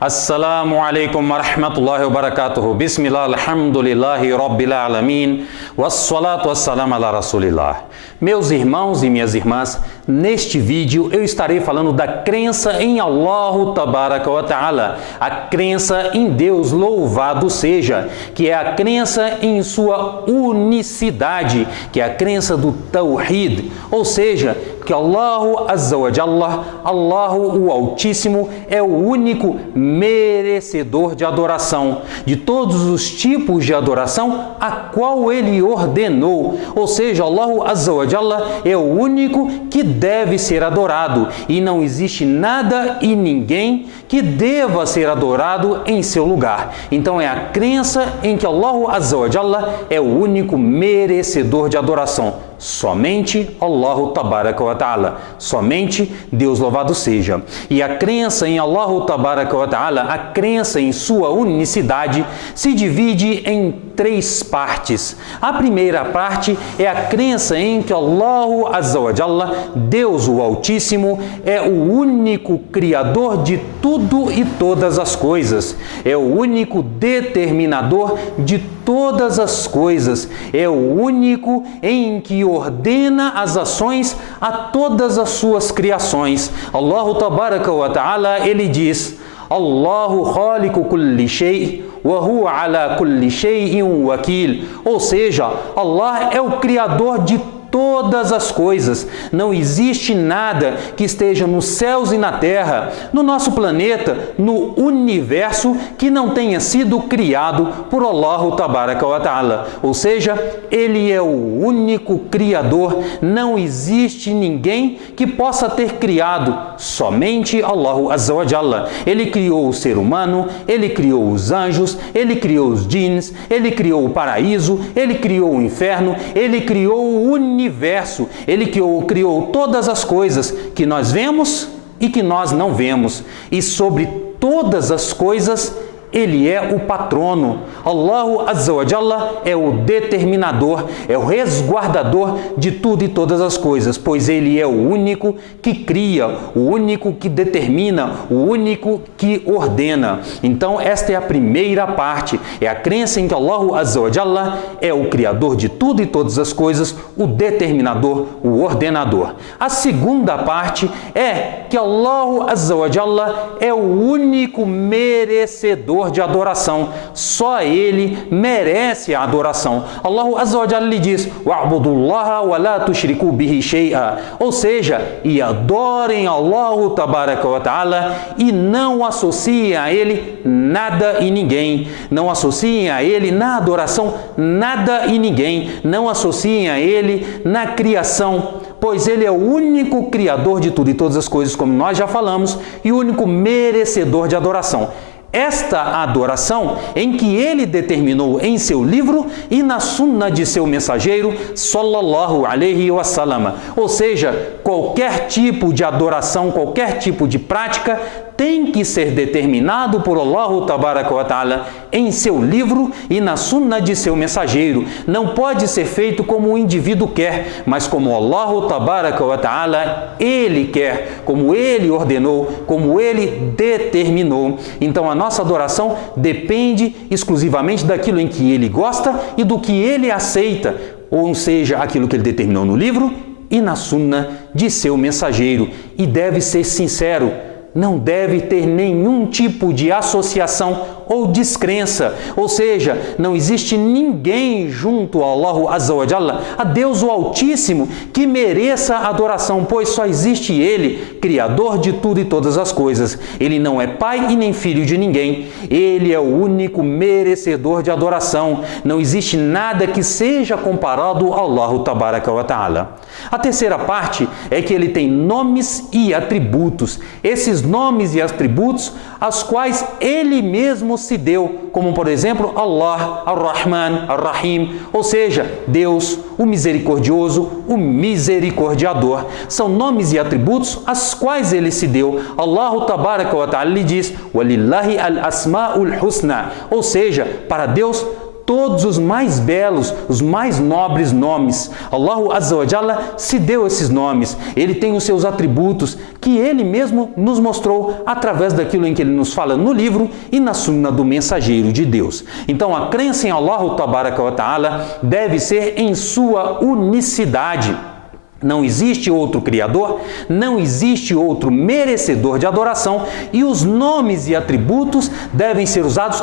Assalamu alaikum wa rahmatullahi wa barakatuhu. Bismillah, alhamdulillahi rabbil alamin. Wassalatu wassalamu ala rasulillah. Meus irmãos e minhas irmãs, neste vídeo eu estarei falando da crença em Allahu Tabaraka wa Ta'ala, a crença em Deus, louvado seja, que é a crença em sua unicidade, que é a crença do Tawhid, ou seja, que Allahu Azza wa Jalla, Allahu o Altíssimo, é o único merecedor de adoração, de todos os tipos de adoração a qual Ele ordenou, ou seja, Allahu Azza wa Jalla é o único que deve ser adorado e não existe nada e ninguém que deva ser adorado em seu lugar. Então é a crença em que Allahu Azza wa Jalla é o único merecedor de adoração. Somente Allahu Tabaraka wa Ta'ala, somente Deus louvado seja. E a crença em Allahu Tabaraka wa Ta'ala, a crença em sua unicidade, se divide em três partes. A primeira parte é a crença em que Allahu Azza wa Jalla, Deus o Altíssimo, é o único Criador de tudo e todas as coisas, é o único determinador de todas as coisas, é o único em que ordena as ações a todas as suas criações. Allahu Tabaraka wa Ta'ala, ele diz: Allahu khaliqu kulli shay wa huwa ala kulli shay'in wakil. Ou seja, Allah é o criador de todas as coisas. Não existe nada que esteja nos céus e na terra, no nosso planeta, no universo, que não tenha sido criado por Allahu Tabaraka wa Ta'ala. Ou seja, Ele é o único Criador. Não existe ninguém que possa ter criado, somente Allahu Azza wa Jalla. Ele criou o ser humano, Ele criou os anjos, Ele criou os djinns, Ele criou o paraíso, Ele criou o inferno, Ele criou o universo, Ele criou todas as coisas que nós vemos e que nós não vemos, e sobre todas as coisas Ele é o patrono. Allahu Azza wa Jalla é o determinador, é o resguardador de tudo e todas as coisas, pois Ele é o único que cria, o único que determina, o único que ordena. Então esta é a primeira parte, é a crença em que Allahu Azza wa Jalla é o criador de tudo e todas as coisas, o determinador, o ordenador. A segunda parte é que Allahu Azza wa Jalla é o único merecedor de adoração. Só Ele merece a adoração. Allahu Azza wa Jalla lhe diz: wa'budullaha wa la tushriku bihi shay'a. Ou seja, e adorem Allahu Tabaraka wa Ta'ala e não associem a Ele nada e ninguém. Não associem a Ele na adoração nada e ninguém. Não associem a Ele na criação, pois Ele é o único Criador de tudo e todas as coisas, como nós já falamos, e o único merecedor de adoração. Esta adoração em que Ele determinou em seu livro e na sunna de seu mensageiro, sallallahu alaihi wasallam. Ou seja, qualquer tipo de adoração, qualquer tipo de prática tem que ser determinado por Allahu Tabaraka wa Ta'ala em seu livro e na sunna de seu mensageiro. Não pode ser feito como o indivíduo quer, mas como Allahu Tabaraka wa Ta'ala Ele quer, como Ele ordenou, como Ele determinou. Então a nossa adoração depende exclusivamente daquilo em que Ele gosta e do que Ele aceita, ou seja, aquilo que Ele determinou no livro e na sunna de seu mensageiro. E deve ser sincero, não deve ter nenhum tipo de associação ou descrença, ou seja, não existe ninguém junto a Allahu Azza wa Jalla, a Deus o Altíssimo, que mereça adoração, pois só existe Ele, Criador de tudo e todas as coisas. Ele não é pai e nem filho de ninguém. Ele é o único merecedor de adoração. Não existe nada que seja comparado ao Allahu Tabaraka wa Ta'ala. A terceira parte é que Ele tem nomes e atributos. Esses nomes e atributos, as quais Ele mesmo se deu, como por exemplo Allah, Ar-Rahman, Ar-Rahim, ou seja, Deus, o misericordioso, o misericordiador. São nomes e atributos as quais Ele se deu. Allahu Tabaraka wa Ta'ala lhe diz: Walillahi al-asma'ul husna, ou seja, para Deus todos os mais belos, os mais nobres nomes. Allah Azza wa Jalla se deu esses nomes. Ele tem os seus atributos que Ele mesmo nos mostrou através daquilo em que Ele nos fala no livro e na sunna do mensageiro de Deus. Então a crença em Allah Tabaraka wa Ta'ala deve ser em sua unicidade. Não existe outro Criador, não existe outro merecedor de adoração e os nomes e atributos devem ser usados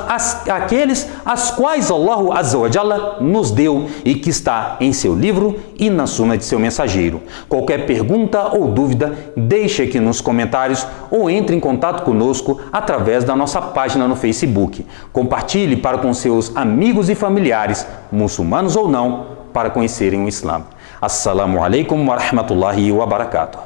aqueles as quais Allah Azza wa Jalla nos deu e que está em seu livro e na sunna de seu mensageiro. Qualquer pergunta ou dúvida, deixe aqui nos comentários ou entre em contato conosco através da nossa página no Facebook. Compartilhe para com seus amigos e familiares, muçulmanos ou não, para conhecerem o Islã. Assalamu alaikum wa rahmatullahi wa barakatuh.